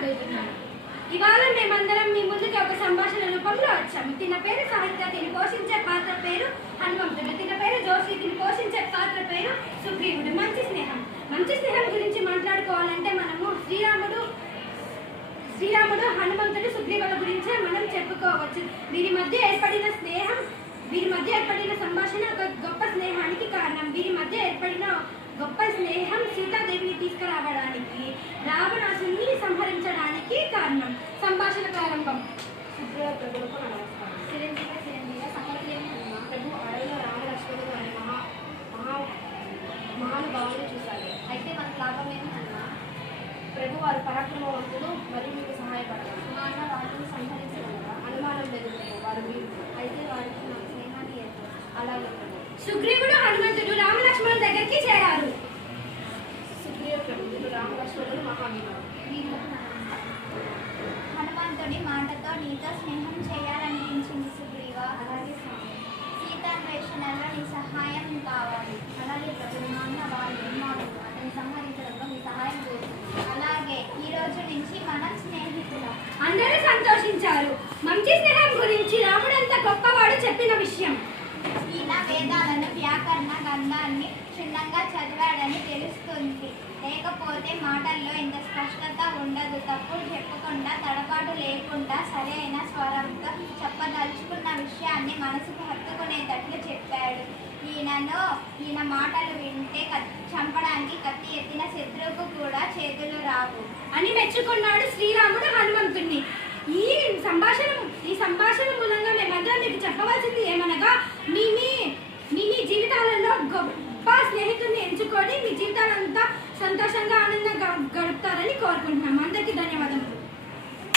అడుగుతున్నాను. ఇవాళ మేమందరం మీ ముందుకి ఒక సంభాషణ రూపంలో వచ్చాము. తిన పేరు సాహిత్య, తిని పోషించే పాత్ర పేరు హనుమంతుడు. తిన పేరు జోషి, తిని పోషించే పాత్ర పేరు సుగ్రీవుడు. మంచి స్నేహం గురించి మాట్లాడుకోవాలంటే మనము శ్రీరాముడు హనుమంతుడు సుగ్రీవుల గురించే మనం చెప్పుకోవచ్చు. వీరి మధ్య ఏర్పడిన సంభాషణ ఒక గొప్ప స్నేహానికి కారణం. వీరి మధ్య ఏర్పడిన గొప్ప స్నేహం సీతాదేవిని తీసుకురావడానికి, రావణాసుని సంహరించడానికి కారణం. సంభాషణ ప్రారంభం. ప్రభు అడవిలో రామలక్ష్మణుడు అనే మహానుభావుని చూశారు. అయితే మనకు లాభం ఏమిటన్నా? ప్రభు వారు పరాక్రమవంతులు మరియు మీకు సహాయపడతారు. వాళ్ళని సంహరించగలరా? అనుమానం లేదు ప్రభు, వారు మీరు. అయితే వారికి నాకు స్నేహాన్ని ఏర్పడు. అలాగే ప్రభు. సుగ్రీవుడు హనుమంతుడు రామలక్ష్మణుల దగ్గరికి చేరారు. సుగ్రీవ ప్రభువులు రామలక్ష్మణుడు మహావీరుడు. హనుమంతుడి మాటతో నీతో స్నేహం చేయాలనిపించింది సుగ్రీవ. అలాగే స్వామి. సీతాన్వేషణలో నీ సహాయం కావాలి. అలాగే ప్రభు. నాన్న వారి దుర్మార్గుడు, అతన్ని సంహరించడంలో మీ సహాయం కోరుతుంది. అలాగే ఈ రోజు నుంచి మనం స్నేహితులం. అందరూ సంతోషించారు. మంచి స్నేహం గురించి రాముడంత గొప్పవాడు చెప్పిన విషయం. ఈయన వేదాలను, వ్యాకరణ గ్రంథాన్ని క్షుణ్ణంగా చదివాడని తెలుస్తుంది. లేకపోతే మాటల్లో ఇంత స్పష్టత ఉండదు. తప్పులు చెప్పకుండా, తడబాటు లేకుండా సరైన స్వరంతో చెప్పదలుచుకున్న విషయాన్ని మనసుకు హత్తుకునేటట్లు చెప్పాడు. ఈయన మాటలు వింటే చంపడానికి కత్తి ఎత్తిన శత్రువుకు కూడా చేతులు రావు అని మెచ్చుకున్నాడు శ్రీరాముడు హనుమంతుణ్ణి. ఈ సంభాషణ మూలంగా మేమందరం మీకు చెప్పవలసింది ఏమనగా, మీ జీవితాలలో గొప్ప స్నేహితుడిని ఎంచుకొని మీ జీవితాలంతా సంతోషంగా ఆనందంగా గడుపుతారని కోరుకుంటున్నాం. అందరికీ